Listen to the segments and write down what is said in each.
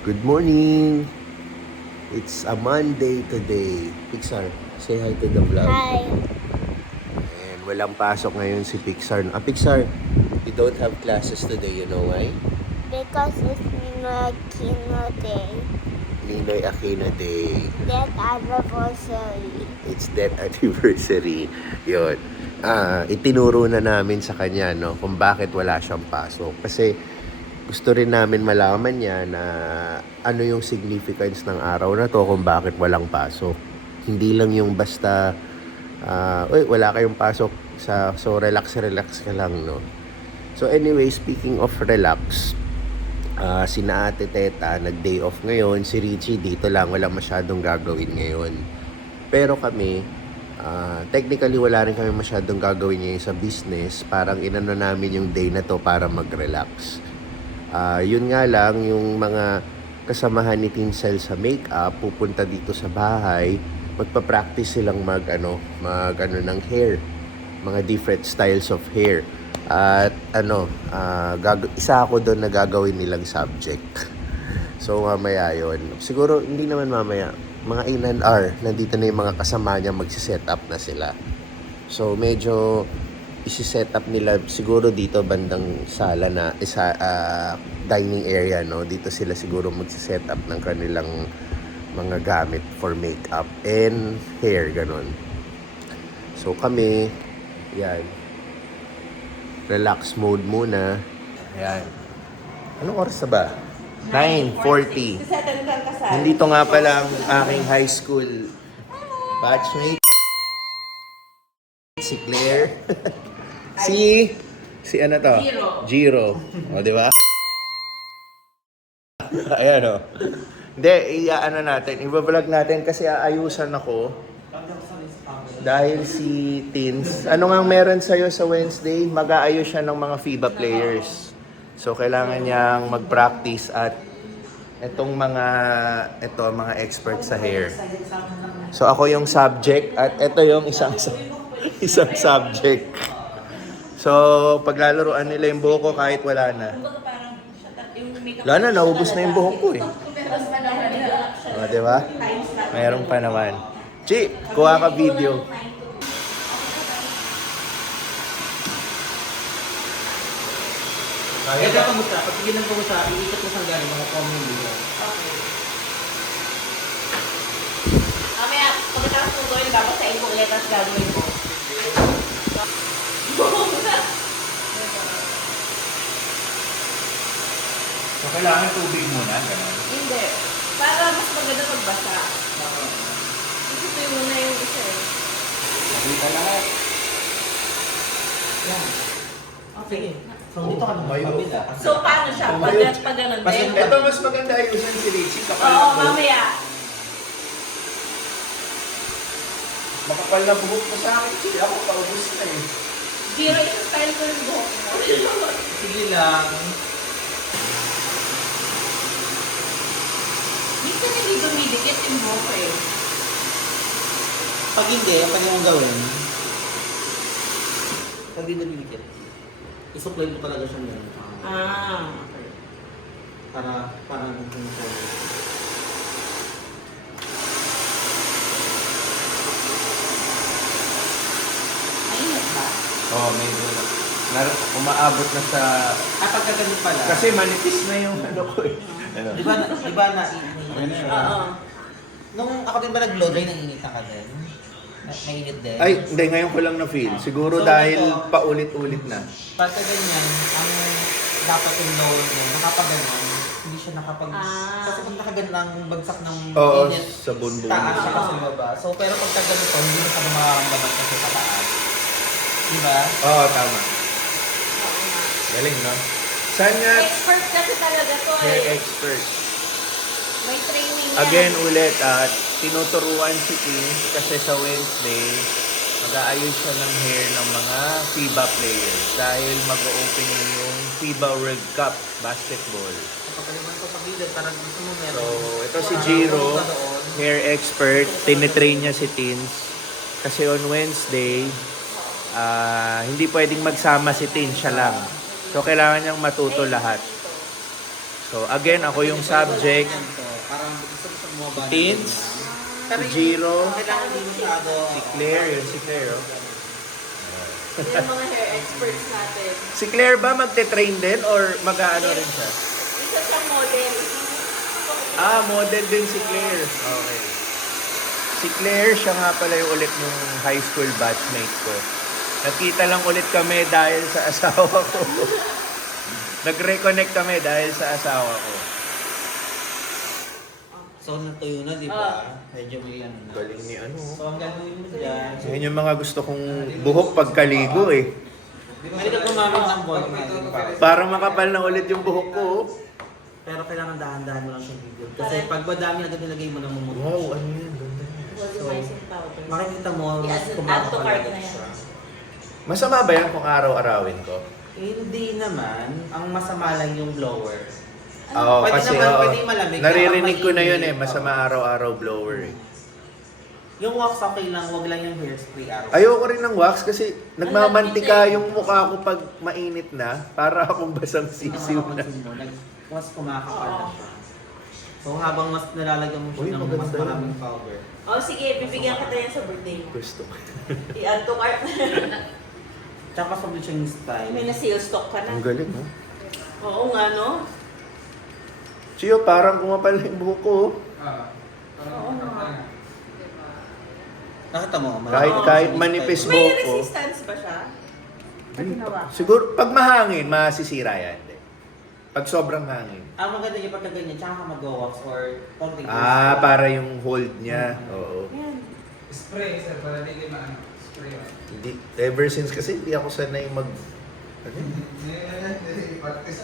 Good morning! It's a Monday today. Pixar, say hi to the vlog. Hi. And walang pasok ngayon si Pixar. Ah, Pixar, you don't have classes today, you know why? Because it's Ninoy Kino Day. Ninoy Aquino Day. That anniversary. It's death anniversary. Yun. Ah, itinuro na namin sa kanya no kung bakit wala siyang pasok. Kasi gusto rin namin malaman niya na ano yung significance ng araw na to kung bakit walang pasok. Hindi lang yung basta ah, uy, wala kayong pasok sa so relax relax ka lang no. So anyway, speaking of relax, Ah, si na Ate Teta nag-day off ngayon. Si Richie dito lang. Wala masyadong gagawin ngayon. Pero kami, ah, technically wala rin kami masyadong gagawin ngayon sa business. Parang inano namin yung day na to para mag-relax. Ah, yun nga lang, yung mga kasamahan ni Tinsel sa makeup, pupunta dito sa bahay, magpa-practice silang mag, ano, mag, ano, ng hair. Mga different styles of hair. At ano, ah, gag- isa ako doon na gagawin nilang subject. So mamaya yun. Siguro hindi naman mamaya. Mga in an hour, nandito na yung mga kasama niya magsiset up na sila. So medyo isi-set up nila siguro dito bandang sala na isa ah, dining area no. Dito sila siguro magsiset up ng kanilang mga gamit for makeup and hair ganon. So kami, yan, relax mode muna. Ayan. Anong oras na ba? 9.40. Nandito nga pala ang aking high school batchmate. Si Claire. si... Si ano to? Jiro. Jiro. O, di ba? Ayan o. Hindi, i-ano natin. I-vlog natin kasi aayusan ako. Dahil si Tins, ano nga meron sa'yo sa Wednesday? Mag-aayos siya ng mga FIBA players. So, kailangan niyang mag-practice at itong mga, ito, mga expert sa hair. So, ako yung subject at ito yung isang, isang subject. So, paglalaroan nila yung buhok ko kahit wala na. Kumbaga parang, yung makeup. Wala na, naubos na yung buhok ko eh. O, di ba? Mayroon pa naman. Chi, kuha ka video. Kaya ka pag-usap, pag hindi nang pag-usap, iikot mo sa galing mga comment mo. Mamaya, pagkatapos mo gawin, babasahin ko ulit, tapos gagawin mo. So, kailangan tubig muna, gano'n. Hindi. Para mas maganda pagbasa. Kasi ito yung muna yung isa eh. Sabi ka lahat. Yan. Okay. So, dito ka naman. Kabila. So, paano siya? Pag, pag ganun Mas- din? Ito mas maganda ayusin si Richie. Kapal Oo, na buhok. mamaya. Makapal na buhok mo sa akin. Chi, ako paubos na eh. Zero isa style ko yung buhok mo. Sige lang. Minsan hindi dumidikit yung buhok ko eh. Pag hindi, ang pwede mong gawin, pag hindi nabilikit, isupply mo talaga siya ngayon. Ah, okay. Para, para nung kung Mainit ba? Oo, oh, medyo. Nar- umaabot na sa... Ah, pagka ganun pala. Kasi manipis na yung ano ko eh. Ano? Di ba, na- di ba na, Oo. Nung ako din ba nag-blow dry, nangingitan ka din? Na- Mainit din? Ay, hindi, ngayon ko lang na feel. Siguro So, dahil ito- paulit-ulit na. Pagka ganyan, ang dapat yung lower mo, nakapaganon, hindi siya nakapag... Ah. Kasi kung nakaganon ang bagsak ng Oo, init, sa bunbun. taas siya kasi baba. So, pero pagka ganito, hindi mo siya makaramdaman kasi sa taas. Diba? Oo, tama. Galing, no? Saan nga Expert kasi talaga to hair eh. expert? May training yan. Again, ulit, at tinuturuan si Tim kasi sa Wednesday, mag-aayos siya ng hair ng mga FIBA players dahil mag-open yung FIBA World Cup basketball. Kapag kaliman ko sa gilid, parang gusto mo meron. So, ito si Jiro, Parang doon. hair expert. Tinitrain niya si Tins. Kasi on Wednesday, ah, hindi pwedeng magsama si Tins siya lang. So, kailangan niyang matuto lahat. So, again, ako yung subject. Teens. ganyan. Si Jiro. Si Claire, yun si Claire. Oh. Yung mga hair experts natin. Si Claire ba magte-train din or mag-ano rin siya? Isa siyang model. Ah, model din si Claire. Okay. Si Claire, siya nga pala yung ulit ng high school batchmate ko. Nakita lang ulit kami dahil sa asawa ko. Nag-reconnect kami dahil sa asawa ko. So, natuyo na, di ba? Medyo may ano na. Galing ni ano. So, ang gagawin mo dyan. Yan yung mga gusto kong buhok pagkaligo eh. Pwede ka gumamit ng volume pa. Para makapal na ulit yung buhok ko. oh. Pero kailangan dahan-dahan mo lang siyang video. Kasi pag madami agad nilagay mo na mumuno. Wow, ano yan? Ganda yan. Volumizing powder. Makikita mo, add to kumakapal cart na yan. siya. Masama ba yan kung araw-arawin ko? Hindi naman. Ang masama lang yung blower. Oo, Pwede kasi naman, oo. pwede malamig. naririnig ko na yun eh. Masama araw-araw blower eh. Yung wax okay lang, wag lang yung hairspray araw. Ayoko rin ng wax kasi nagmamantika yung mukha ko pag mainit na. Para akong basang sisiw na. Mas kumakapal na siya. So habang mas nalalagyan mo Uy, siya ng mas maganda maraming yun. powder. Oh, sige, bibigyan kita yan sa birthday mo. Gusto ko. I-add to cart. Tsaka sa siya yung style. May na-sales stock ka na. Ang galing ha. Oo nga, no? Chiyo, parang kumapal na yung buhok ko. oh. Oo nga. Nakita mo? Kahit, Oo. kahit manipis May buhok ko. resistance ba siya? Pag ginawa. Siguro, pag mahangin, masisira yan. Pag sobrang hangin. Ang maganda yung pagka ganyan, tsaka ka mag-wax or konting Ah, para yung hold niya. Mm. Oo. Yan. Spray, sir, para di kayo maano. Spray. Hindi, ever since kasi hindi ako sanay mag... Ano?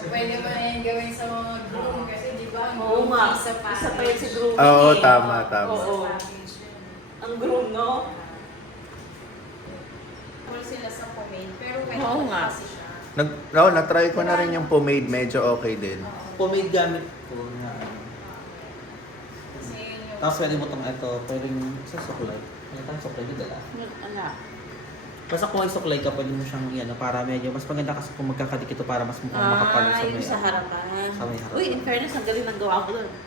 Pwede mo na yan gawin sa mga groom kasi di ba? ang Oo groom nga. isa pa. Isa pa yun si grooming Oo, eh. tama, tama. Oo. Ang groom, no? Full sila sa pomade, pero pwede Oo nga. kasi siya. Nag, no, na-try ko na rin yung pomade, medyo okay din. Pomade gamit ko na ano. Kasi yun yung... Tapos pwede mo itong ito, pwedeng sa suklay. Ano tayong suklay dito dala? Ala. Basta kung may suklay ka, pwede mo siyang yan, para medyo mas maganda kasi kung magkakadikit ito para mas mukhang makapal Ah, sa yung may sa harapan. Sa may harapan. Uy, in fairness, ang galing ng gawa ko doon.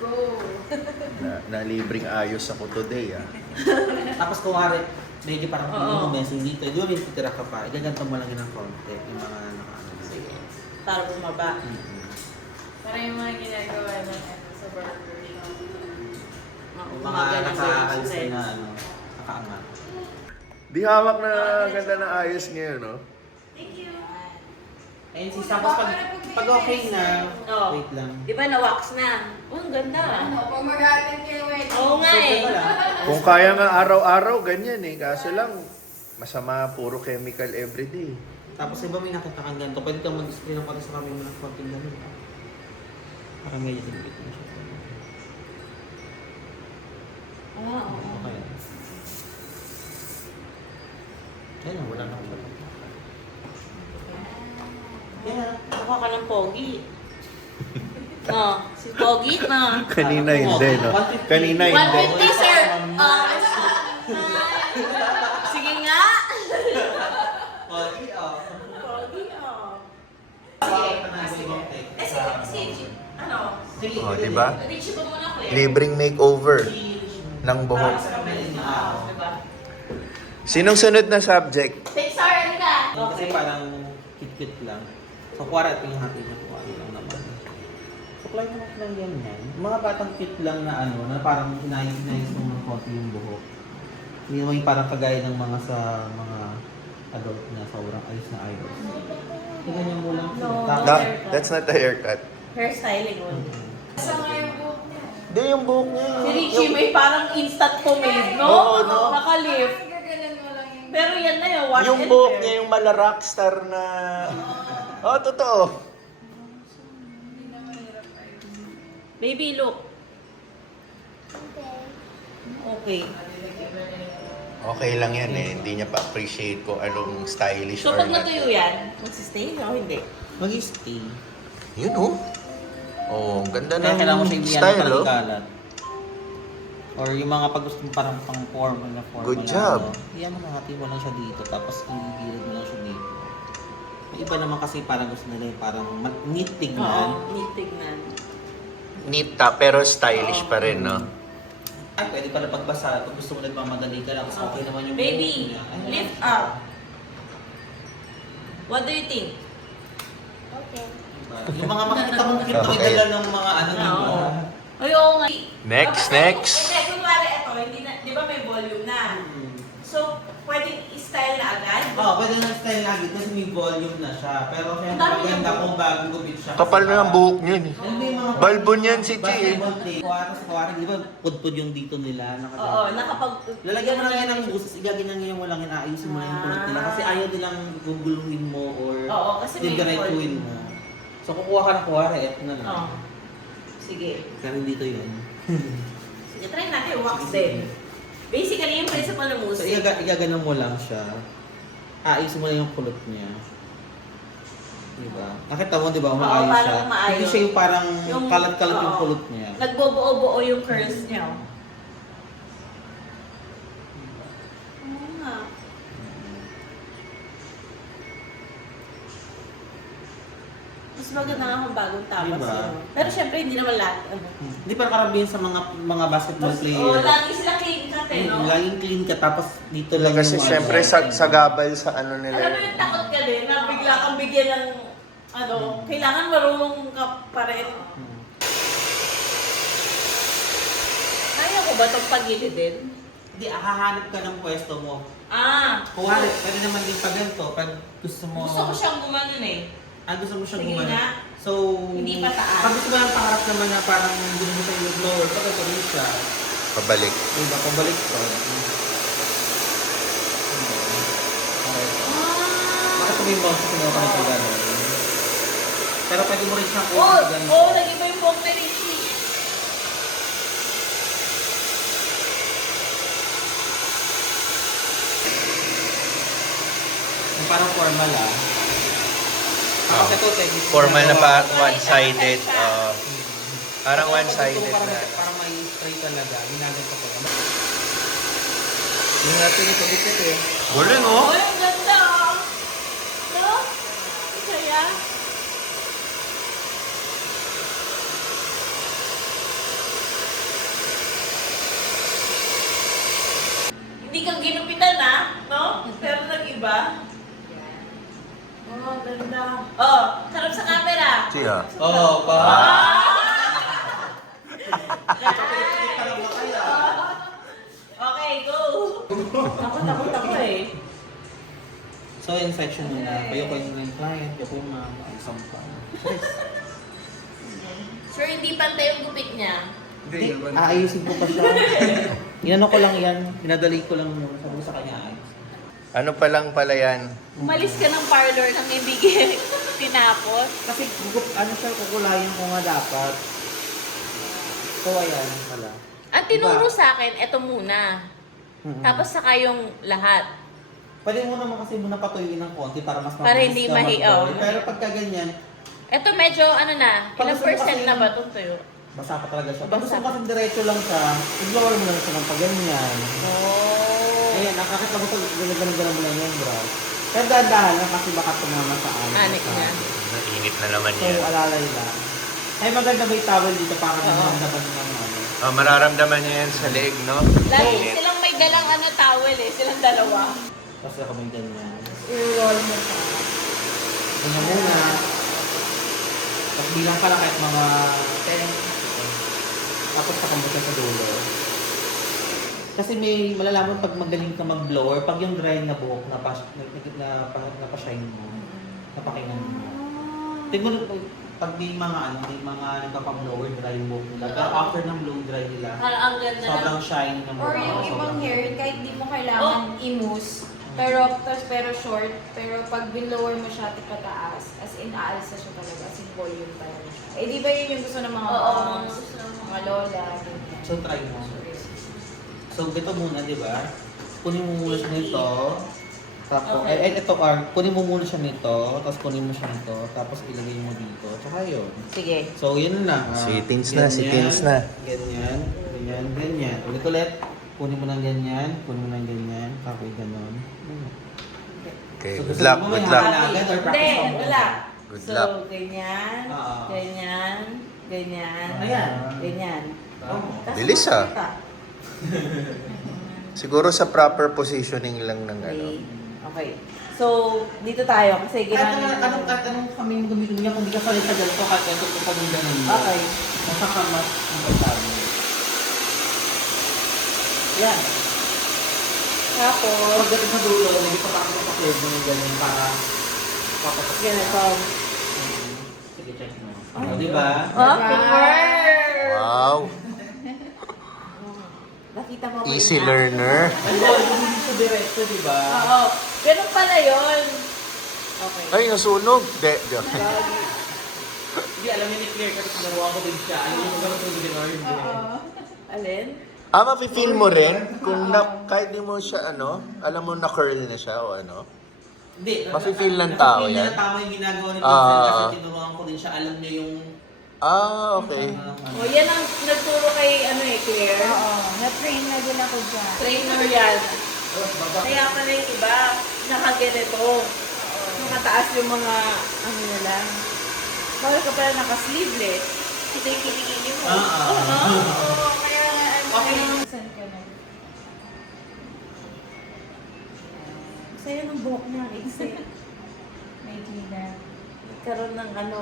Go! Na, na libreng ayos ako today ah. Tapos kung wari, medyo parang hindi mo messing dito, doon yung titira ka pa. Igaganto mo lang yun ng konti, yung mga nakaano dito. Para bumaba. Mm-hmm. Para yung mga ginagawa ng ano, sa Yung mga mga ganun nakaalis na ano, nakaangat. Di hawak na ganda na ayos ngayon, no? Thank you. Ayun si tapos pag, pag okay na, Oo. wait lang. Di ba na-wax na? Oh, ang ganda. Ano, pag mag-attend kayo wedding. Oo nga eh. lang. Kung kaya nga araw-araw, ganyan eh. Kaso lang, masama puro chemical everyday. Tapos iba may nakita kang ganito, pwede kang mag-spray ng pati sa kami ng konting ganun. Para medyo Ah, oo. Okay. Ayun na, wala na na, mukha ka ng pogi. No, si Pogi na. Kanina hindi, no? Kanina hindi. 150, sir. Ah, Sige nga. Pogi, oh. Pogi, oh. Sige. Eh, si, si, ano? Sige, Oh, sige. diba? Libreng makeover ng buhok. sa. Diba? Sinong sunod na subject? Pixar, ano ka? Kasi parang cute-cute lang. So, kuwara ito yung hati niya kung ano lang naman. Supply naman lang yan yan. Mga batang cute lang na ano, na parang inayos-inayos mo ng konti yung buhok. Hindi naman yung parang kagaya ng mga sa mga adult na sobrang ayos na idols. Tingnan niyo mo lang. No. No, that's not a haircut. Hairstyling mo. Sa nga yung buhok niya. Hindi, yung buhok niya. Si Richie may parang instant pomade, no? Oo, no? Nakalift. Yung... Pero yan na yun, wash Yung and buhok niya, yung mala rockstar na... Oh, totoo. Baby, look. Okay. Okay. Okay lang yan eh. Hindi niya pa-appreciate kung anong stylish So, or pag not. natuyo yan, magsistay o hindi? mag-stay. Yun oh. Oh, ang ganda Kaya ng kailangan mo siya hindi yan style oh. kalat. Or yung mga pag gusto mo parang pang formal na formal Good job. Ano, iyan mo hati mo lang siya dito tapos igigilid mo lang siya dito. iba naman kasi parang gusto nila yung parang ma- neat tignan. Oo, neat tignan. Neat ta, pero stylish pa rin, no? Ay, pwede pala pagbasa. Pag gusto mo nagmamadali ka lang, kasi okay naman yung Baby, buhok niya. Ay, lift up. What do you think? Okay. Yung mga makikita mong cute na may Okay. dala ng mga ano, di ba? Oo. Ay, oo nga. Next, Dapat- next. Hindi, kunwari ito, hindi na, di ba may volume na? Hmm. So, pwedeng i-style na agad? Oo, oh, pwede na style lagi kasi may volume na siya. Pero kaya Ang dami maganda kung bago gupit siya. Kapal na ng buhok niyan eh. Ano ba yung mga Balbon yan si Chi eh. Basketball play. Kuwara sa kuwara, di ba pudpud yung dito nila? Nakadala. Oo, nakapag... Lalagyan mo lang yan ng buses, igaganyan ngayon mo lang yan, aayusin mo lang yung kulot nila. Kasi ayaw nilang guguluhin mo or Oo, kasi may didiretsuhin mo. So kukuha ka ng kuwara, eto na lang. Oo. Sige. Pero dito yun. Sige, try natin wax din. Basically, yung principle ng So music. igaga igaganon mo lang siya. Aayusin mo lang yung kulot niya. Diba? Nakita mo, di ba? Umaayos parang siya. umaayos. Hindi siya yung parang Yung- kalat-kalat yung oo. kulot niya. Nagbobuo-buo yung curls niya. oh. Mas maganda nga kung bagong tapas Diba? yun. Pero syempre, hindi naman lahat. Ano. Hindi pa karamihan sa mga mga basketball player. Oo, lagi sila clean cut eh, no? Mm, Laging clean ka tapos dito lang Kasi yung syempre ano. sa, sa gabal sa ano nila. Alam mo yung takot ka din na bigla kang bigyan ng ano, kailangan marunong ka pa rin. Mm. Kaya ko ba itong pagilidin? Hindi, hahanap ka ng pwesto mo. Ah, Kuwari, pwede naman din pa ganito. Pag gusto mo... gusto ko siyang gumanon eh. Ah, gusto mo siyang Sige gumana. nga. So... Hindi pa taas. Pag gusto mo yung pangarap naman na parang hindi mo sa yung blower, pag ito rin siya. Pabalik. Diba, pabalik ko. Okay. Bakit mo yung bounce kung mo ito gano'n? Pero pwede mo rin siyang Oh, kuha ganito. oh, nag-iba yung buhok ni Richie. Yung parang formal ah. Technique. Formal na pa, one-sided. oo. parang one-sided na. Parang may spray talaga. Ginagawa ko. Yung natin ito dito eh. Galing Oh, oh. ang ganda ah. No? Kaya? Hindi kang ginupitan ah, no? Pero nag-iba. Oh, ganda. Oh, sarap sa camera. Siya. Oo, pa. Okay, go. Takot, takot ako eh. So, yung section muna. Kayo ko yung client, kayo ko yung mga isang pa. Sure, hindi pantay yung gupit niya. Hindi, aayusin ko pa siya. Inano ko lang yan, pinadali ko lang yun. Sabi ko sa kanya, ayos. Ano pa lang pala yan? Umalis ka ng parlor nang hindi tinapos. Kasi, gugup, ano siya, kukulayan ko nga dapat. So, ayan pala. Ang tinuro sa akin, eto muna. Mm-mm. Tapos saka yung lahat. Pwede mo naman kasi muna patuyuin ng konti para mas Para hindi ka mahi- mag-blow. oh. Pero pagka ganyan, Eto medyo ano na, Pag ilang gusto mo percent kasi- na ba itong tuyo? basa pa talaga siya. Pag gusto Basa. mo kasi diretso lang siya, i-blower mo lang siya ng pag-ganyan. Oh. Ayan, nakakita mo ito, ganun-ganun mo lang yung bro. Pero dahan-dahan lang kasi baka tumama sa ano. Anik sa niya. akin. Nainit na naman So, yan. alalay lang. Ay, maganda may towel dito para Oo. naman ng ano. Oh, mararamdaman niya yan sa leeg, no? Lagi Init. silang may dalang ano towel eh, silang dalawa. Kasi ako may ganyan. I-roll mo siya. Ganyan muna. Tapos bilang ka lang kahit mga 10. Tapos pakamot ka sa dulo. Kasi may malalaman pag magaling ka mag-blower, pag yung dry na buhok na pa, na, na, na, na, napashine mo, napakingan mo. Tingnan mo, pag may mga ano, may mga nagpapa-blower dry yung buhok nila. Pero after ng blow dry nila, Parang ang ganda sobrang ng... shiny ng Or mukha. yung sobrang- ibang hair, kahit di mo kailangan i-mousse, pero, tas, pero short, pero pag binlower mo siya at pataas, as in aalsa siya talaga, as in volume talaga siya. Eh di ba yun yung gusto ng mga Oo, moms, mga lola, ganyan. So try mo. So, ito muna, di ba? Kunin mo muna siya nito. Tapos, Okay. eh, eh, ito, Ar, kunin mo muna siya nito. Tapos, kunin mo siya nito. Tapos, ilagay mo dito. Tsaka yun. Sige. So, yun lang. ah. Sittings na, Ganyan, sittings na. Ganyan, ganyan, ganyan. Ulit ulit. Kunin mo ng ganyan. Kunin mo ng ganyan. Tapos, ganon. Ganyan. Okay, So, good gusto luck, mo good luck. or Hindi, practice mo? wala. Good so, luck. ganyan, Oo. ganyan, ganyan, Ayan. ganyan. Tapos Bilis, ah. Siguro sa proper positioning lang ng ano. Okay. Okay. So, dito tayo kasi Kahit ginamit anong, anong, kahit anong kami yung gamitin niya, kung di ka sanay sa ganito, kahit ganito kung kami ganun. Okay. Makakamas ang pagsabi. Yan. Tapos, Pagdating sa dulo, may ipapakita sa curve mo yung ganun para papasok. ganito. Sige, check mo. Ay. O, di ba? Oh, convert! Wow! Nakita mo ko Easy yun, ah. learner. Goal, hindi sa diretso, di ba? Oo. Ganun pala yun. Okay. Ay, nasunog. De, de. Hindi, alam niya ni Claire kasi sinaruan ko din siya. Ayaw niya magkaroon ng Leonard. Alin? Ah, mafe-feel mo rin kung na, kahit di mo siya ano, alam mo na curl na siya o ano. Hindi. Mafe-feel ng tao Mafe-feel yan. na tama yung ginagawa ni Ah. Vincent kasi tinuruan ko din siya. Alam niya yung... Ah, okay. O, yan ang nagturo kay, ano eh, Claire. Oo, na-train na din ako dyan. Trainer yan. Kaya pala yung iba, nakaganito. Nakataas yung mga, ano nila. Bakit ka pala naka-sleeveless? Ito yung kilikili mo. Ah, ah. Oo, oo. Kaya nga, ano, Okay. Saan ka na? Saya ng buhok niya, Iksi. May gina. Nagkaroon ng ano,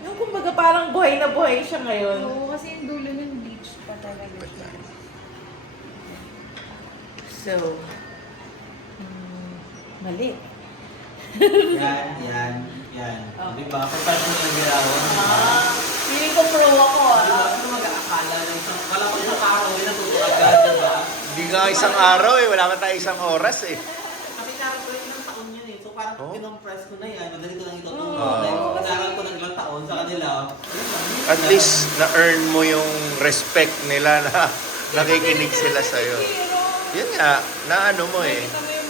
yung kumbaga parang buhay na buhay siya ngayon. Oo, kasi yung dulo ng bleach pa talaga siya. So, mm, mali. Yan, yan, yan. Oh. Di ba? Professional yung ginawa. Ah, feeling ko pro ako Di ba? ah. Ano mag-aakala na isang... Wala ko isang araw, may natuto agad, di ba? Hindi nga isang araw eh. Wala man tayo isang oras eh. Kasi karakulit ng taon yun eh. So parang Oh. kinompress ko na yan. Madali ko lang ituturo. Ah. Dahil Nag-aral ko ng ilang taon sa kanila. At least na-earn mo yung respect nila na nakikinig sila sa'yo. Yun nga, na ano mo eh.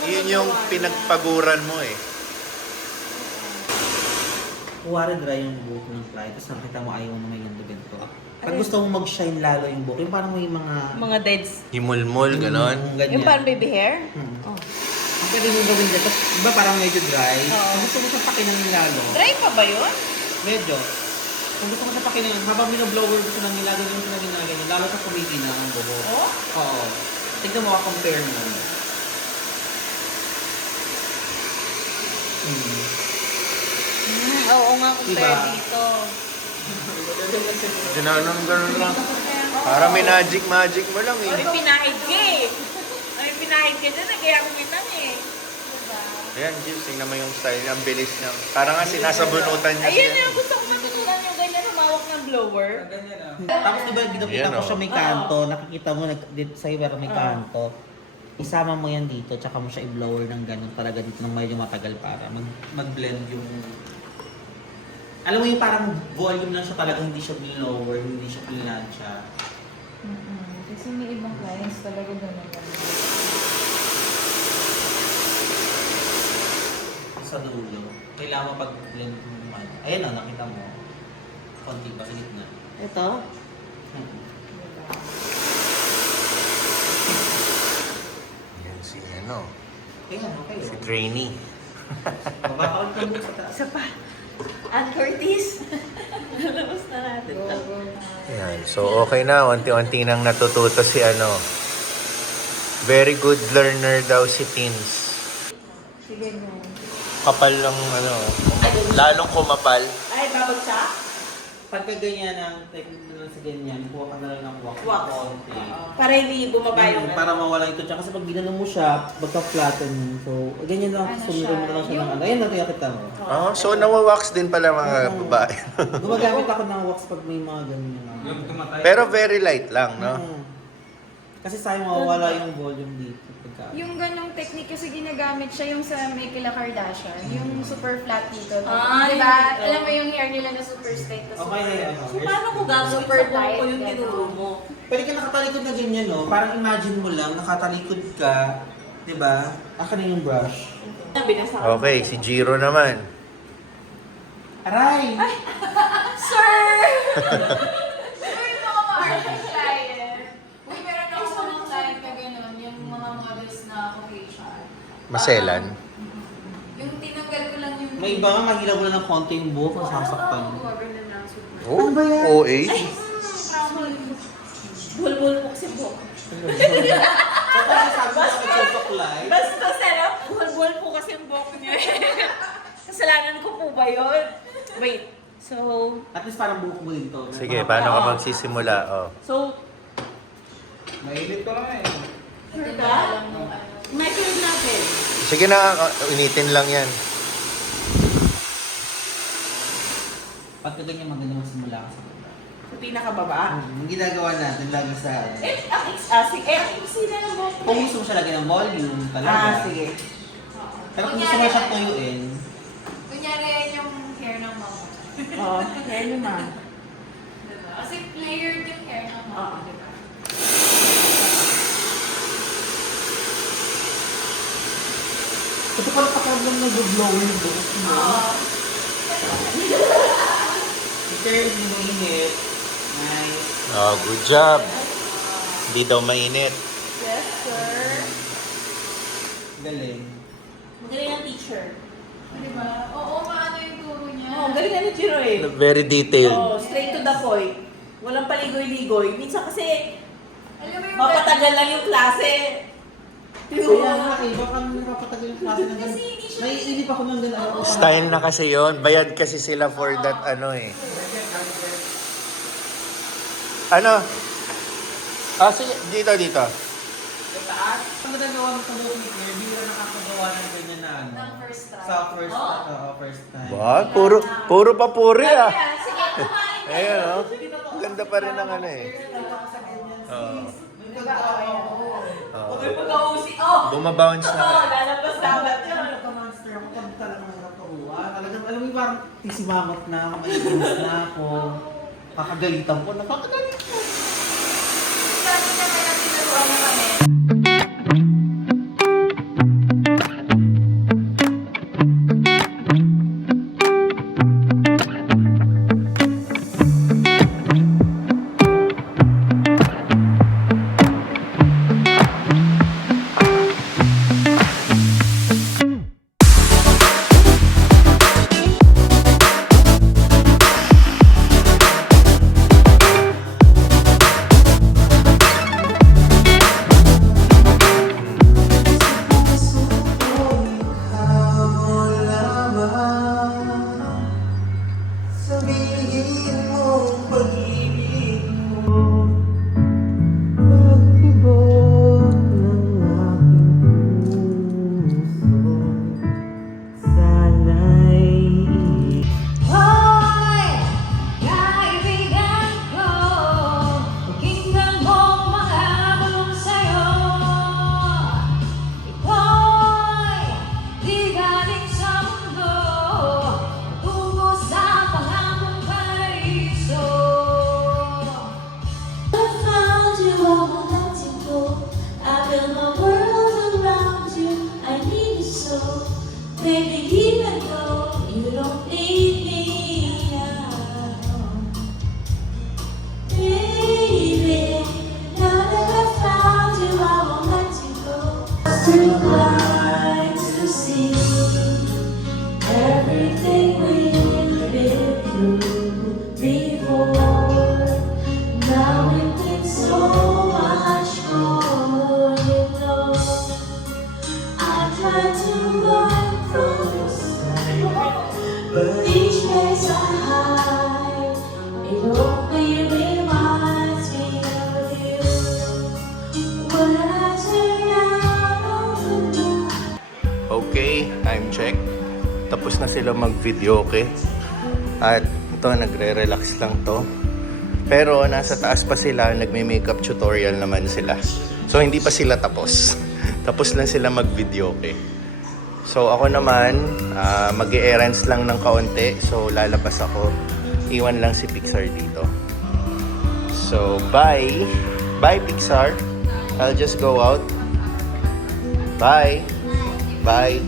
Yun yung pinagpaguran mo eh. Kuwari dry yung buhok ng fly, tapos nakita mo ayaw na may ganito ganito. Pag gusto mo mag-shine lalo yung buhok, yung parang may mga... Mga deads. Himulmul, ganon. Yung parang baby hair? Hmm. Oh. Ang pwede mo gawin dyan, tapos iba parang medyo dry. Oo. Kung gusto mo siyang pakinang lalo, Dry pa ba yun? medyo. Kung gusto mo siyang pakinang, habang minoblower gusto nang nilagay yung pinagin ganyan, lalo sa kumiti na ang buhok. Oh? Oo. Tignan mo, compare mo. Hmm. Mm, oo nga, compare Diba? dito. Ginanon, ganon lang. Para may magic magic mo lang Ay, eh. pinahid ka eh. Ay, pinahid ka dyan, kaya kumitang eh. Ayan, Jim, tingnan mo yung style niya. Ang bilis niya. Parang nga sinasabunutan niya Ayun siya. na, gusto ko matutunan ganyan, ng blower. Ganyan ah. Tapos diba, ginapita Yan, ko oh. siya may kanto, nakikita mo, nag, dito sa'yo pero may kanto. Isama mo yan dito, tsaka mo siya i-blower ng ganun talaga dito ng medyo matagal para mag, mag-blend yung... Alam mo yung parang volume lang siya talaga, hindi siya blower, hindi siya pinansya. Mm-mm. Kasi may ibang clients talaga ganun. Sa dulo, kailangan pag-blend mo. ano. Ayan o, nakita mo. Konti pa sa gitna. Ito? Hmm. Yan si ano, Kaya okay. si trainee. Ka mo sa taas. Isa pa. Ann Curtis. Labas na natin. Go, go. Ayan, so okay na. Unti-unti nang natututo si ano. Very good learner daw si Teens. Sige na. Kapal lang ano, lalong kumapal. Ay, babagsak? Pagka ganyan ang technique na lang sa ganyan, kuha ka na lang ng wax. Wax. Konti. Para hindi bumaba yung Mm, para mawala ito siya. Kasi pag ginano mo siya, magka-flatten. So, ganyan lang. Ano Sumunod mo siya? na lang siya ng Yung- ano. Ayan, nakikita mo. Oh, so nawawax din pala mga babae. Gumagamit ako ng wax pag may mga ganyan. Yung tumatay. Pero very light lang, no? Mm. Kasi sayang mawawala yung volume dito. Pagka. Yung ganong technique kasi ginagamit siya yung sa may kila Kardashian, yung super flat dito. Ah, diba? yung- Alam mo yung hair nila na super straight tas Okay na super... yan. So, paano ko gagawin Super sa buhok tight, ko yung gano'n. tinuro mo? Pwede ka nakatalikod na ganyan, no? Parang imagine mo lang, nakatalikod ka. Di ba? Aka na yung brush. Binasa ko. Okay, si Jiro naman. Aray! Sir, na gano'n, yung na Caucasian. Maselan. Yung May iba nga mahilaw mo na ng konti yung buhok, nasasaktan. Oh, OA? Bulbul mo kasi buhok. So, kasi sabi ko sa nagsusuklay, Basta sarap, bulbul po kasi yung buhok niya. Kasalanan ko po ba yun? Wait. So, at least parang buhok mo dito. Sige, paano ka magsisimula? Oh. so, Mahilit ko lang eh. diba? Microwave natin. Sige na, oh, initin lang yan. Pagka ganyan maganda magsimula ka sa baba. Sa pinakababa. Yung ginagawa natin lagi sa... Eh, ang X, ah, si, eh, ang X na ng buhok Kung gusto mo siya lagyan ng volume talaga. Ah, sige. Pero kung gusto mo siya tuyuin, Kunyari yan yung hair ng mama. Oo, kaya naman. Diba? Kasi layered yung hair ng mama, Oo. diba? Ito pala pakiramdam nag-blow yung buhok mo. Ito yung mainit. Nice. Oh, good job. Hindi daw mainit. Yes, sir. Galing. Magaling ang teacher. Diba? Oo, maano yung turo niya. Oo, oh, galing ni Jiro eh. Very detailed. Oh, straight to the point. Walang paligoy-ligoy. Minsan kasi, Alam mo yung mapatagal lang yung klase. Kaya nga eh, baka napapatagal yung klase ng Kasi ganun. Naiinip ako ng ganun. Ayaw ko pa- Style na kasi yon Bayad kasi sila for that ano eh. Ano? Ah, sige. Dito, dito. Ang nagagawa mo sa buhok ni Claire, bihira nakakagawa ng ganyan na ano. Ng first time. Sa first, oo, first time. Ba, puro, puro papuri ah. Kaya, sige, kumain ka. Ayun oh. Ang Ganda pa rin ng ano eh. Oo. May pagkakaroon ako. Oo. Okay, pagka-usi. Bumabounce na. Oo, lalabas dapat yun. Ano ka, monster? Ako pag talagang ka uwa. Talagang, alam mo yung parang tisimangot na ako, maiinis na ako. Kakagalitan ko, nakakagalit ko. Sabi niya may nagtinuruan na kami. Okay, time check. Tapos na sila mag-video, okay? At ito, nagre-relax lang to. Pero nasa taas pa sila, nagme-makeup tutorial naman sila. So, hindi pa sila tapos. tapos lang sila mag-video, okay? So, ako naman, ah, mag-e-errands lang ng kaunti. So, lalabas ako. Iwan lang si Pixar dito. So, bye! Bye, Pixar! I'll just go out. Bye! Bye!